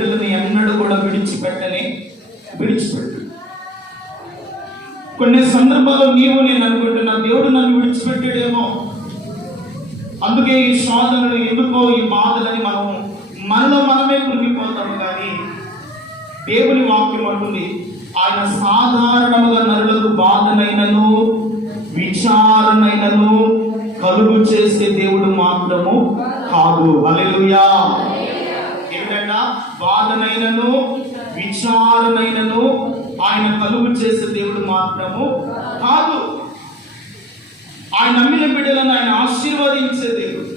బిడ్డలను ఎన్నడూ కూడా విడిచిపెట్టని విడిచిపెట్టు. కొన్ని సందర్భాల్లో నీవు నేను అనుకుంటున్నా దేవుడు నన్ను విడిచిపెట్టాడేమో. అందుకే ఈ శోధనలు ఎందుకో ఈ బాధలని మనం మనలో మనమే కృంగిపోతాము కానీ దేవుని వాక్యం అంటుంది ఆయన సాధారణముగా నరులకు బాధనైనను విచారణైనను కలుగు చేసే దేవుడు మాత్రము కాదు. అలెలుయా ఏమిటంట బాధనైనను విచారణైనను ఆయన కలుగు చేసే దేవుడు మాత్రము కాదు. ఆయన నమ్మిన బిడ్డలను ఆయన ఆశీర్వదించే దేవుడు.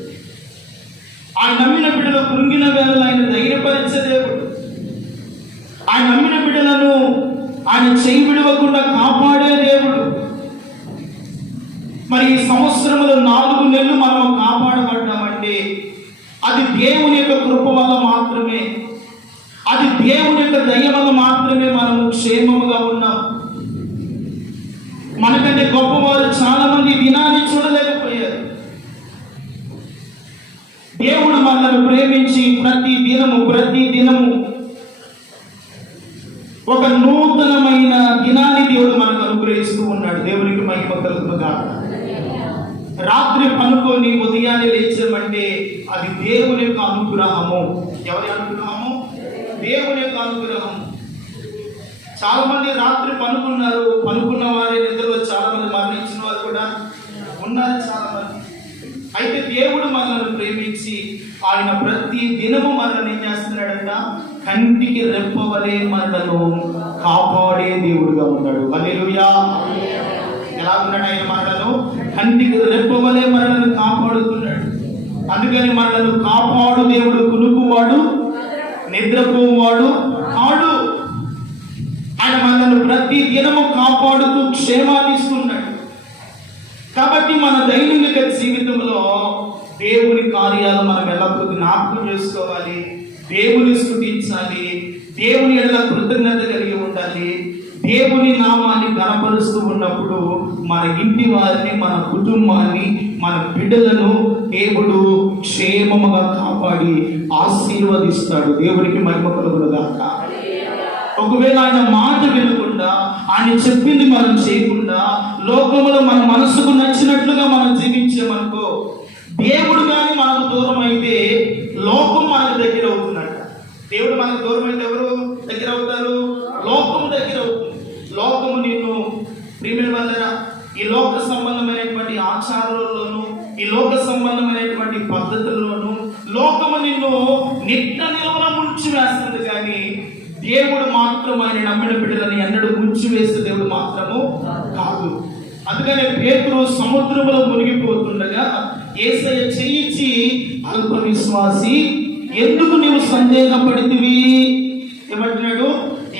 ఆయన నమ్మిన బిడ్డలు కృంగిన వేళలు ఆయన ధైర్యపరిచే దేవుడు. ఆయన నమ్మిన బిడ్డలను ఆయన చేయి విడవకుండా కాపాడే దేవుడు. మరి ఈ సంవత్సరంలో నాలుగు నెలలు మనం కాపాడబడ్డామంటే అది దేవుని యొక్క కృప వల్ల మాత్రమే. అది దేవుని యొక్క దయ వల్ల మాత్రమే మనము క్షేమముగా ఉన్నాం. మనకంటే గొప్పవారు చాలా మంది దినాన్ని చూడలేకపోయారు. దేవుడు మనల్ని ప్రేమించి ప్రతి దినము ప్రతి దినము ఒక నూతనమైన దినాన్ని దేవుడు మనకు అనుగ్రహిస్తూ ఉన్నాడు. దేవునికి మహిమ కలుగునుగా రాత్రి పనుకొని ఉదయాన్నే లేచామంటే అది దేవుని యొక్క అనుగ్రహము. ఎవరి అనుగ్రహము? దేవుని యొక్క అనుగ్రహం చాలా మంది రాత్రి పనుకున్నారు పనుకున్న వారి నిద్రలో చాలా మంది మరణించిన వారు కూడా ఉన్నారు చాలా మంది అయితే దేవుడు మనల్ని ప్రేమించి ఆయన ప్రతి దినము మనల్ని ఏం చేస్తున్నాడంట? కంటికి రెప్పవలే మనలను కాపాడే దేవుడుగా ఉన్నాడు. అలెలుయా ఎలా ఉన్నాడు ఆయన మనలను? కంటికి రెప్పవలే మనలను కాపాడుతున్నాడు. అందుకని మనలను కాపాడు దేవుడు కునుకువాడు నిద్రపోవాడు కాడు ఆయన మనల్ని ప్రతి దినము కాపాడుతూ క్షేమాన్నిస్తున్నాడు కాబట్టి మన దైనందిక జీవితంలో దేవుని కార్యాలు మనం ఎల్లప్పుడూ జ్ఞాపకం చేసుకోవాలి. దేవుని స్థుతించాలి. దేవుని ఎలా కృతజ్ఞత కలిగి ఉండాలి. దేవుని నామాన్ని కనపరుస్తూ ఉన్నప్పుడు మన ఇంటి వారిని మన కుటుంబాన్ని మన బిడ్డలను దేవుడు క్షేమముగా కాపాడి ఆశీర్వదిస్తాడు. దేవుడికి మహిమ కలుగునుగాక. ఒకవేళ ఆయన మాట వినకుండా ఆయన చెప్పింది మనం చేయకుండా లోకంలో మన మనసుకు నచ్చినట్లుగా మనం జీవించామనుకో దేవుడు కానీ మనకు దూరం అయితే లోకం మనకు దగ్గర అవుతున్నట్ట దేవుడు మనకు దూరం అయితే ఎవరు దగ్గర అవుతారు? లోకం దగ్గర అవుతుంది. లోకము నిన్ను ప్రేమిన వాళ్ళరా ఈ లోక సంబంధమైనటువంటి ఆచారాలు ఈ లోక సంబంధమైనటువంటి పద్ధతుల్లోనూ లోకము నిన్ను నిట్ట నిలవన ముంచి వేస్తుంది కానీ దేవుడు మాత్రం ఆయన నమ్మిన బిడ్డలని ఎన్నడూ ముంచి వేస్తే దేవుడు మాత్రము కాదు. అందుకనే పేతురు సముద్రంలో మునిగిపోతుండగా ఏసయ్య చేయించి అల్ప విశ్వాసి ఎందుకు నీవు సందేహపడితివి? ఏమంటున్నాడు?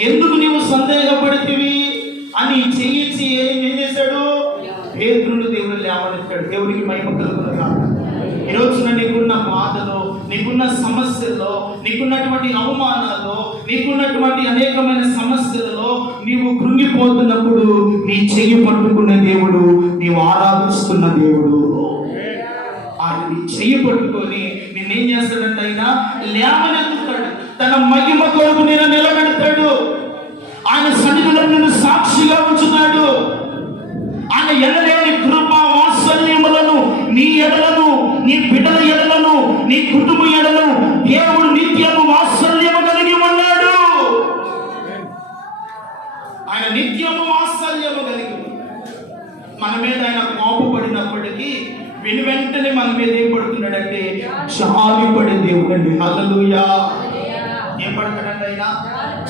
ఎందుకు నీవు సందేహపడితివి? అని చేయించి ఏం చేశాడు? పేదలు దేవుడు లేవనెత్తాడు దేవుడికి మహిమ కలుగునుగా ఈ రోజున నీకున్న బాధలో నీకున్న సమస్యల్లో నీకున్నటువంటి అవమానాల్లో నీకున్నటువంటి అనేకమైన సమస్యలలో నీవు కృంగిపోతున్నప్పుడు నీ చెయ్యి పట్టుకున్న దేవుడు నీవు ఆరాధిస్తున్న దేవుడు. ఆయన నీ చెయ్యి పట్టుకొని నిన్నేం చేస్తాడంటే ఆయన? లేవనెత్తుతాడు. తన మహిమ కొరకు నేను నిలబెడతాడు. ఆయన సన్నిధిలో నిన్ను సాక్షిగా ఉంచుతాడు. ఆయన కృప వాత్సల్యములను నీ ఎడలను నీ బిడ్డల ఎడలను నీ కుటుంబ ఎడలను దేవుడు నిత్యము వాత్సల్యము కలిగి ఉన్నాడు. ఆయన నిత్యము వాత్సల్యము కలిగి మన మీద ఆయన కోపపడినప్పటికీ విని వెంటనే మన మీద ఏం పడుతున్నాడంటే జాలి పడే దేవుడు అండి. హల్లెలూయా. ఏం పడతాడంటే ఆయన?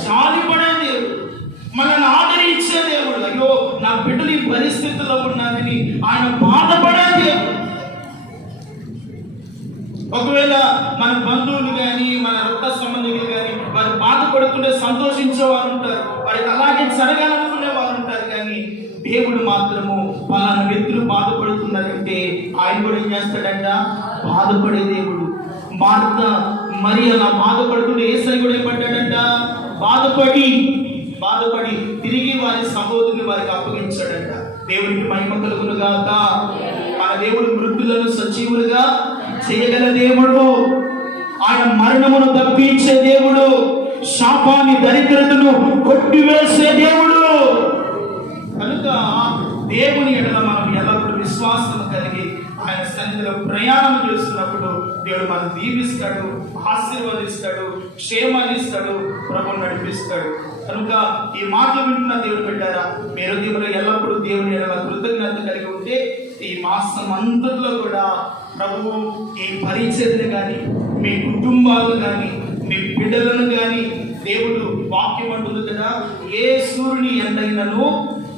జాలి పడే దేవుడు. మనల్ని పరిస్థితిలో ఈ ఆయన బాధపడాలి ఒకవేళ మన బంధువులు కానీ మన రక్త సంబంధికులు కానీ వారు బాధపడుతుంటే సంతోషించే వారు ఉంటారు వారికి అలాగే జరగాలనుకునే వారు ఉంటారు కానీ దేవుడు మాత్రము పలానా వ్యక్తులు బాధపడుతున్నారంటే ఆయన కూడా ఏం చేస్తాడంట? బాధపడే దేవుడు. మార్త మరి అలా బాధపడుతుంటే ఏసరి కూడా ఏమంటాడంట బాధపడి బాధపడి తిరిగి వారి సహోదరుని వారికి అప్పగించాడంట. దేవుడికి మహిమ కలుగును గాక మన దేవుడు మృతులను సజీవులుగా చేయగల దేవుడు. ఆయన మరణమును తప్పించే దేవుడు. శాపాన్ని దరిద్రతను కొట్టివేసే దేవుడు. కనుక దేవుని ఎడల మనం ఎల్లప్పుడూ విశ్వాసం కలిగి ఆయన సన్నిధిలో ప్రయాణం చేస్తున్నప్పుడు దేవుడు మనం దీవిస్తాడు ఆశీర్వదిస్తాడు క్షేమాన్ని ఇస్తాడు ప్రభు నడిపిస్తాడు. కనుక ఈ మాటలు వింటున్న దేవుడు పెట్టారా మీరు దేవుడు ఎల్లప్పుడూ దేవుని కృతజ్ఞత కలిగి ఉంటే ఈ మాసం అంతట్లో కూడా ప్రభు ఈ పరిచర్ని కానీ మీ కుటుంబాలు కానీ మీ బిడ్డలను కానీ దేవుడు వాక్యం అంటుంది కదా ఏ సూర్యుని ఎండైనను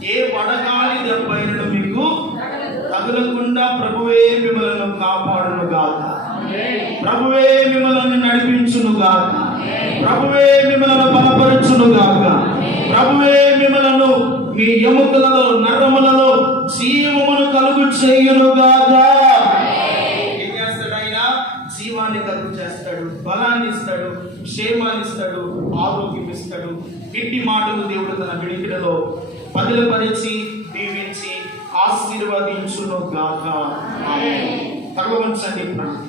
ఏ వడగాలి దెబ్బైనను మీకు తగులకుండా ప్రభువే మిమ్మలను కాపాడును గాక ప్రభువే మిమ్మల్ని నడిపించును గాక ప్రభువే మిమ్మలను బలపరచును గాక ప్రభువే మిమ్మలను మీ ఎముకలలో నరములలో జీవమును కలుగు చేయును గాక ఏం చేస్తాడు ఆయన జీవాన్ని కలుగు చేస్తాడు బలాన్ని ఇస్తాడు క్షేమాన్ని ఇస్తాడు ఆరోగ్యం ఇస్తాడు ఇట్టి మాటలు దేవుడు తన విడికిడలో పదిలపరిచి దీవించి ఆశీర్వదించును గాక తగవంచండి ప్రార్థన